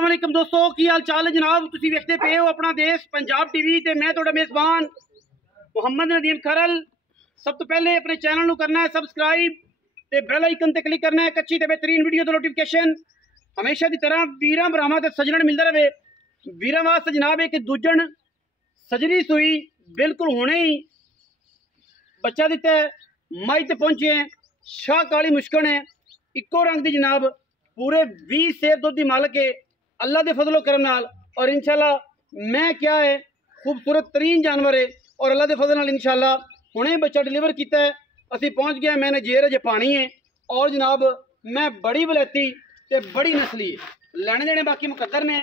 अस्सलाम वालेकुम दोस्तों, की हाल चाल है जनाब। तुसीं वेखदे पे हो अपना देश पंजाब टीवी ते मैं तुहाडा मेज़बान मुहम्मद नदीम खरल। सब तो पहले अपने चैनल नूं करना है सबसक्राइब ते बैल आइकन ते क्लिक करना है एक अच्छी ते बेहतरीन वीडियो दा नोटिफिकेशन हमेशा की तरह वीरां भरावां ते सजणन मिलदा रहे। वीरां वास्ते जनाब एक दूजन सजनी सूई बिल्कुल हुणे ही बच्चा दिता है। माई ते पहुंचे हैं शाह काली मुश्कन है इको रंग दी जनाब, पूरे 20 सेर दुध की मालक है अल्लाह के फजलो करम नाल। और इंशाल्लाह मैं क्या है खूबसूरत तरीन जानवर है और अल्लाह के फजल नाल इंशाल्लाह हुणे बच्चा डिलीवर किया है। असी पहुँच गया, मैंने जेर अजे पानी है और जनाब मैं बड़ी वलैती ते बड़ी नस्ली है लैने देने बाकी मुकद्दर ने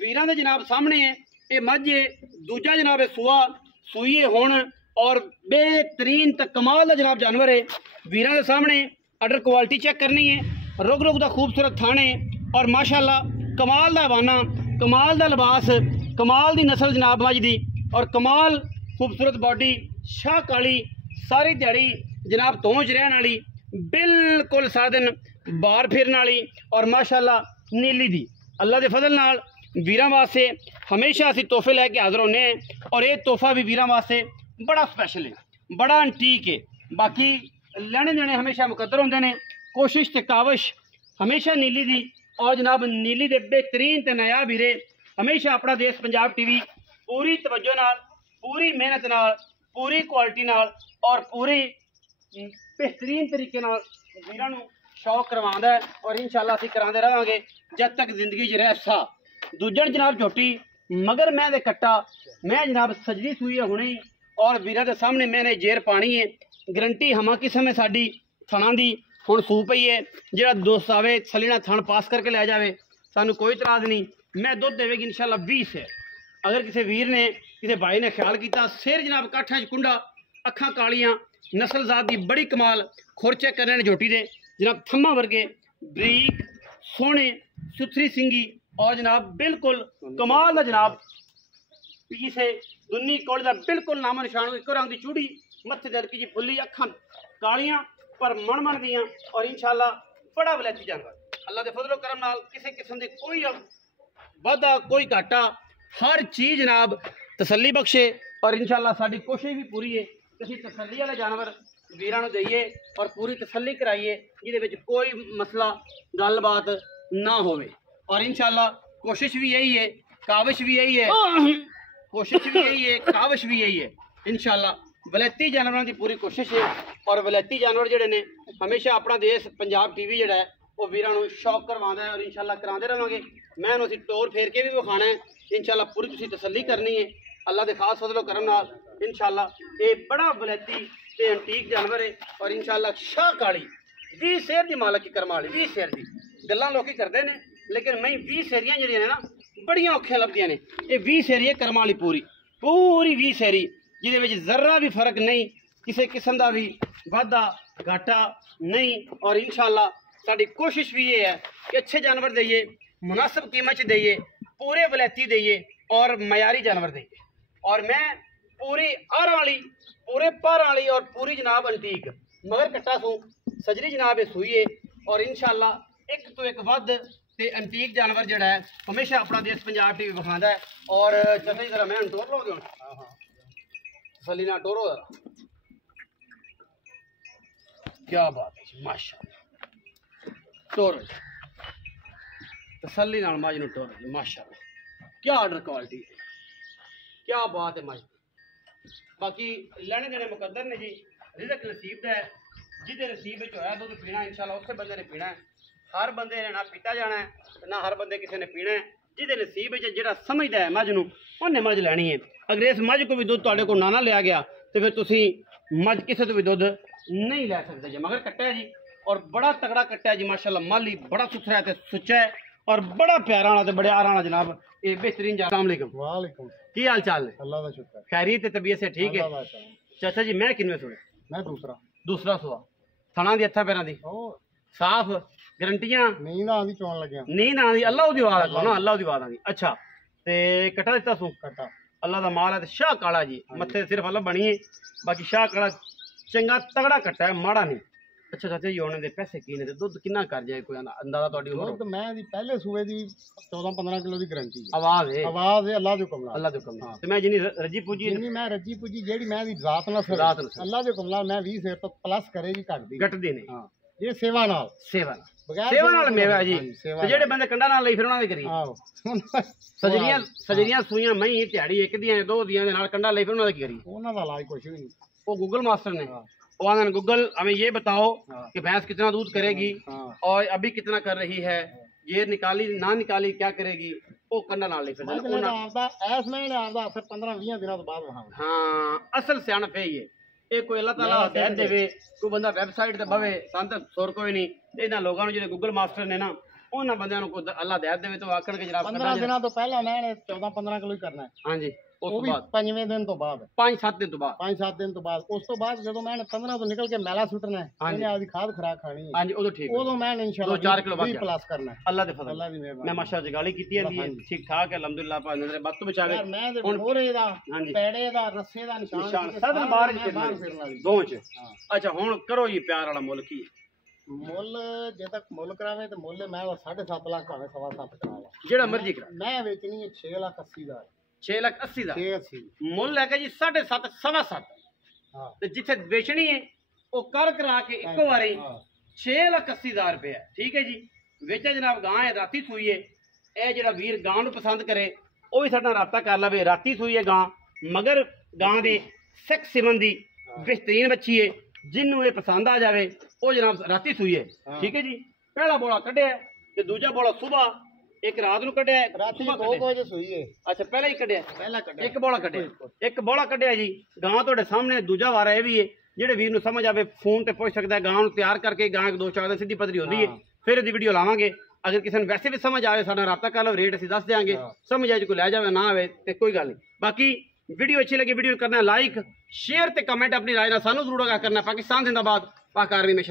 वीरां दे जनाब सामने है। ये मझ है दूजा जनाब है सुआ सूई है हुण और बेहतरीन तक कमाल का जनाब जानवर है। वीरां दे सामने अडर क्वालिटी चेक करनी है, रुग रुग दा खूबसूरत थाने और माशाल्लाह कमाल दा हवाना, कमाल दा लिबास, कमाल दी नस्ल जनाब मझ दी और कमाल खूबसूरत बॉडी, शाह काली सारी दिहाड़ी जनाब तोंज रहने वाली, बिल्कुल सारा दिन बार फिरने वाली और माशाल्लाह नीली दी। अल्लाह के फजल नाल वीरां वास्ते हमेशा असी तोहफे लैके हाज़र होने हैं और ये तोहफा भी वीरां वास्ते बड़ा स्पैशल है, बड़ा अंटीक है। बाकी लैने देने हमेशा मुकद्दर होंदे ने, कोशिश ते काविश हमेशा नीली दी और जनाब नीली दे बेहतरीन ते नायाब हीरे हमेशा अपना देश पंजाब टीवी पूरी तवज्जो नाल, पूरी मेहनत नाल, पूरी क्वालिटी नाल और पूरी बेहतरीन तरीके नाल वीरां नूं शौक करवांदा है और इंशाल्लाह असीं करांदे रहांगे जब तक जिंदगी च रह सा। दूजन जनाब झोटी मगर मैं दे कट्टा मैं जनाब सजदी सूई है हुणे और वीरां दे सामने मैंने जेर पानी है। गारंटी हमा किस्म है साडी थणा दी हुण सू पई है, जिहड़ा दोस्त आवे सलीना थण पास करके लै जावे सानू कोई इतराज़ नहीं। मैं दुध देवेगी इंशाल्लाह 20 है। अगर किसी वीर ने किसी भाई ने ख्याल किया सिर जनाब काठा च कुंडा, अखां कालियां, नस्ल जात दी बड़ी कमाल, खुर चेक करने ने झोटी दे जनाब थम्मा वर्गे बरीक सोहने सुथरी सिंगी और जनाब बिल्कुल कमाल का जनाब पीस है। दुन्नी कोल दा बिल्कुल नामो निशान इको रंग की चूड़ी, मत्थे ते हल्की जी फुल्ली, अखां कालियां पर मन दियां और इंशाल्लाह बड़ा वलैती जानवर। अल्लाह के फजलो करम नाल किसी किस्म की कोई वादा कोई घाटा, हर चीज़ जनाब तसल्ली बख्शे और इंशाल्लाह साडी कोशिश भी पूरी है कि तसल्ली वाले जानवर वीरां नूं दईए और पूरी तसल्ली कराइए जिहदे विच कोई मसला गलबात ना होवे। और इंशाल्लाह कोशिश भी यही है, काविश भी यही है, कोशिश भी यही है, काविश भी यही है। इंशाल्लाह वलैती जानवरों की पूरी कोशिश है और वलैती जानवर जोड़े ने हमेशा अपना देश पंजाब टीवी जोड़ा है वो वीरां नूं शौक करवाता है और इंशाल्लाह कराते रहेंगे। मैं उन्हें टोर फेर के भी विखाना है, इंशाल्लाह पूरी तुसीं तसल्ली करनी है अल्लाह के खास फजलो करम नाल। इंशाल्लाह ये बड़ा वलैती ते अंटीक जानवर है और इंशाल्लाह शाह काली 20 सेर की मालक की करम वाली 20 सेर की गल्लां लोग करते हैं लेकिन मैं 20 सेरियां जिहड़ियां ने ना बड़ियां औखियां लभदियां ने। ये 20 सेरी है करम वाली पूरी पूरी 20 सेरी जिहदे विच जर्रा भी फर्क नहीं, किसी किस्म का भी वाधा घाटा नहीं। और इंशाल्लाह साडी कोशिश भी ये है कि अच्छे जानवर दईए, मुनासिब कीमत च दईए, पूरे वलैती दईए और मयारी जानवर दईए। और मैं पूरी आरां वाली, पूरे पारां वाली और पूरी जनाब अंटीक मगर कट्टा सूं सजरी जनाब ये सूई है और इंशाल्लाह एक तो एक वध ते अंटीक जानवर जिहड़ा है हमेशा अपना देश पंजाब टीवी विखांदा है। और चलो जरा मैं टोर लोगे हुण तसल्ली नाल टोरो क्या बात है माशाअल्लाह टोरो तसल्ली नाल मझ नूं टोरो माशाअल्लाह क्या आर्डर क्वालिटी है, क्या बात है मझ। बाकी लैने देने मुकद्दर ने जी, रिज़्क नसीब दा है, जिहदे नसीब विच होया दुध पीना इंशाल्लाह उस बंदे ने पीना है। हर बंदे ने ना पीता जाना है ना हर बंदे किसी ने पीना है, जिहदे नसीब विच जिहड़ा समझदा है मझ नूं उन्हें मझ लैनी है। अगर इस मझ को भी दुध तुहाडे कोल ना लिया गया तो फिर तुसीं मझ किसी तो भी दुध नहीं लै सकते जी। मगर कट्टा है जी और बड़ा तगड़ा कट्टा है जी माशाल्लाह, माली बड़ा सुथरा है सुच्चा है और बड़ा प्यारा वाला ते बड़े आरा वाला जनाब ये बेहतरीन। अस्सलाम वालेकुम। वालेकुम की हाल चाल है? अल्लाह का शुक्र, खैरियत तबीयत से ठीक है? चाचा जी मैं किनवे सुने? मैं दूसरा सुआ थणा दी हत्था पैरां दी साफ गारंटियां नींद आंदी चोन लग्या नींद आंदी अल्लाह दी आवाज़ ना अल्लाह दी आवाज़ आंदी। अच्छा ते कट्टा दिता सू कट्टा अल्लाह दा माल है ते शाह काला जी मत्थे सिर्फ अल्लाह बनी है, बाकी शाह काला चंगा तगड़ा कट्टा है, माड़ा नहीं। ਅੱਛਾ ਚਾਚਾ ਜੀ ਉਹਨਾਂ ਦੇ ਪੈਸੇ ਕੀ ਨੇ ਤੇ ਦੁੱਧ ਕਿੰਨਾ ਕਰ ਜਾਏ ਕੋਈ ਅੰਦਾਜ਼ਾ ਤੁਹਾਡੀ ਉਮਰ ਦੁੱਧ ਮੈਂ ਦੀ ਪਹਿਲੇ ਸੂਏ ਦੀ 14-15 ਕਿਲੋ ਦੀ ਗਰੰਟੀ ਹੈ। ਆਵਾਜ਼ ਹੈ ਅੱਲਾਹ ਦੇ ਹੁਕਮ ਨਾਲ। ਅੱਲਾ ਦੇ ਹੁਕਮ ਨਾਲ। ਤੇ ਮੈਂ ਜਿੰਨੀ ਰੱਜੀ ਪੁੱਜੀ ਜਿੰਨੀ ਮੈਂ ਰੱਜੀ ਪੁੱਜੀ ਜਿਹੜੀ ਮੈਂ ਦੀ ਰਾਤ ਨਾਲ ਅੱਲਾਹ ਦੇ ਹੁਕਮ ਨਾਲ ਮੈਂ 20 ਸਿਰ ਤੋਂ ਪਲੱਸ ਕਰੇਗੀ ਘਟਦੀ ਘਟਦੇ ਨੇ। ਹਾਂ ਇਹ ਸੇਵਾ ਨਾਲ ਸੇਵਾ ਨਾਲ ਮੇਵਾ ਜੀ। ਤੇ ਜਿਹੜੇ ਬੰਦੇ ਕੰਡਾ ਨਾਲ ਲਈ ਫਿਰ ਉਹਨਾਂ ਦੇ ਕਰੀ ਆਹੋ ਸਜਰੀਆਂ ਸੂਈਆਂ ਮਹੀਂ ਦਿਹਾੜੀ ਇੱਕ ਦੀਆਂ ਦੋ ਦੀਆਂ ਦੇ ਨਾਲ ਕੰਡਾ ਲਈ ਫਿਰ ਉਹਨਾਂ ਦਾ ਕੀ ਕਰੀ? ਉਹਨਾਂ ਦਾ ਇਲਾਜ ਕੁਛ ਵੀ नहीं। वो गूगल मास्टर ने वो आंगन गूगल हमें ये बताओ कि भैंस कितना दूध करेगी और अभी कितना कर रही है, ये निकाली ना निकाली क्या करेगी, वो करना ना ले फिर हाँ असल सियाणप है ये कोई अल्लाह ताला हिदायत देवे कोई बंदा वैबसाइट ते बवे सन ते सुर कोई नहीं इन्हां लोगां नूं जिहड़े गूगल मास्टर ने ना उन्हां बंदियां नूं कोई अल्लाह हिदायत देवे तो आखण के जनाब 15 दिनों तो पहला मैंने 14-15 किलो ही करना है। हां जी उस वो भी 5वें दिन तो बाद 5-7 दिन तो बाद 5-7 दिन तो बाद उस तो बाद जब मैंने 15 तो निकल के मैला सुटना है मैंने आदि खाद खुराक खानी है। हां जी उदो ठीक उदो मैंने इंशाल्लाह 2-4 किलो बाद प्लस करना है अल्लाह दे फजल अल्लाह दी मेहरबानी। मैं माशाअल्लाह जगाली कीती है ठीक ठाक है अल्हम्दुलिल्लाह पा नजर बात तो बचावे यार मैं ते मोरे दा पेड़े दा रस्से दा निशान सब बाहर दो च। अच्छा हुन करो जी प्यार वाला मुल्क की ਮੁੱਲ ਜੇ ਤੱਕ ਮੁੱਲ ਕਰਾਵੇ ਤੇ ਮੁੱਲ ਮੈਂ 7.5 ਲੱਖ ਭਾਵੇਂ 7.5 ਕਰਾਵਾ ਜਿਹੜਾ ਮਰਜ਼ੀ ਕਰਾ ਮੈਂ ਵੇਚਣੀ ਹੈ 6,80,000 6,80,000 ਦਾ 680 ਮੁੱਲ ਹੈਗਾ ਜੀ 7.5 7.5 ਹਾਂ ਤੇ ਜਿੱਥੇ ਵੇਚਣੀ ਹੈ ਉਹ ਕਰ ਕਰਾ ਕੇ ਇੱਕੋ ਵਾਰੀ 6,80,000 ਰੁਪਏ ਠੀਕ ਹੈ ਜੀ। ਵੇਚਾ ਜਨਾਬ ਗਾਂ ਹੈ ਰਾਤੀ ਸੂਈ ਹੈ ਇਹ ਜਿਹੜਾ ਵੀਰ ਗਾਂ ਨੂੰ ਪਸੰਦ ਕਰੇ ਉਹ ਵੀ ਸਾਡੇ ਨਾਲ ਰਾਬਤਾ ਕਰ ਲਵੇ ਰਾਤੀ ਸੂਈ ਹੈ ਗਾਂ ਮਗਰ ਗਾਂ ਦੇ ਸਿੱਖ ਸਿਮਨ ਦੀ ਬਿਹਤਰੀਨ ਬੱਚੀ ਹੈ ਜਿਹਨੂੰ ਇਹ ਪਸੰਦ ਆ ਜਾਵੇ ਉਹ ਜਨਾਬ ਰਾਤੀ ਸੂਈ ਹੈ ਠੀਕ ਹੈ ਜੀ। ਪਹਿਲਾ ਬੋਲਾ ਕੱਢਿਆ ਤੇ ਦੂਜਾ ਬੋਲਾ ਸਵੇਰ ਇੱਕ ਰਾਤ ਨੂੰ ਕੱਢਿਆ ਰਾਤੀ 2 ਵਜੇ ਸੂਈ ਹੈ। ਅੱਛਾ ਪਹਿਲਾਂ ਹੀ ਕੱਢਿਆ ਪਹਿਲਾਂ ਕੱਢਿਆ ਇੱਕ ਬੋਲਾ ਕੱਢਿਆ ਜੀ ਗਾਂ ਤੁਹਾਡੇ ਸਾਹਮਣੇ ਦੂਜਾ ਵਾਰ ਇਹ ਵੀ ਹੈ ਜਿਹੜੇ ਵੀਰ ਨੂੰ ਸਮਝ ਆਵੇ ਫੋਨ ਤੇ ਪੁੱਛ ਸਕਦਾ ਗਾਂ ਨੂੰ ਤਿਆਰ ਕਰਕੇ ਗਾਂ 2-4 ਦਿਨ ਸਿੱਧੀ ਪਤਰੀ ਹੁੰਦੀ ਹੈ ਫਿਰ ਇਹਦੀ ਵੀਡੀਓ ਲਾਵਾਂਗੇ। ਅਗਰ ਕਿਸੇ ਨੂੰ ਵੈਸੇ ਵੀ ਸਮਝ ਆਵੇ ਸਾਡਾ ਰਾਬਤਾ ਕਰ ਲਓ ਰੇਟ ਅਸੀਂ ਦੱਸ ਦਿਆਂਗੇ ਸਮਝ ਆਏ ਕੋਈ ਲੈ ਜਾਵੇ ਨਾ ਆਵੇ ਤੇ ਕੋਈ ਗੱਲ ਨਹੀਂ। ਬਾਕੀ वीडियो अच्छी लगी वीडियो करना लाइक शेयर ते कमेंट अपनी राय ना सानू जरूर करना। पाकिस्तान जिंदाबाद पाक आर्मी में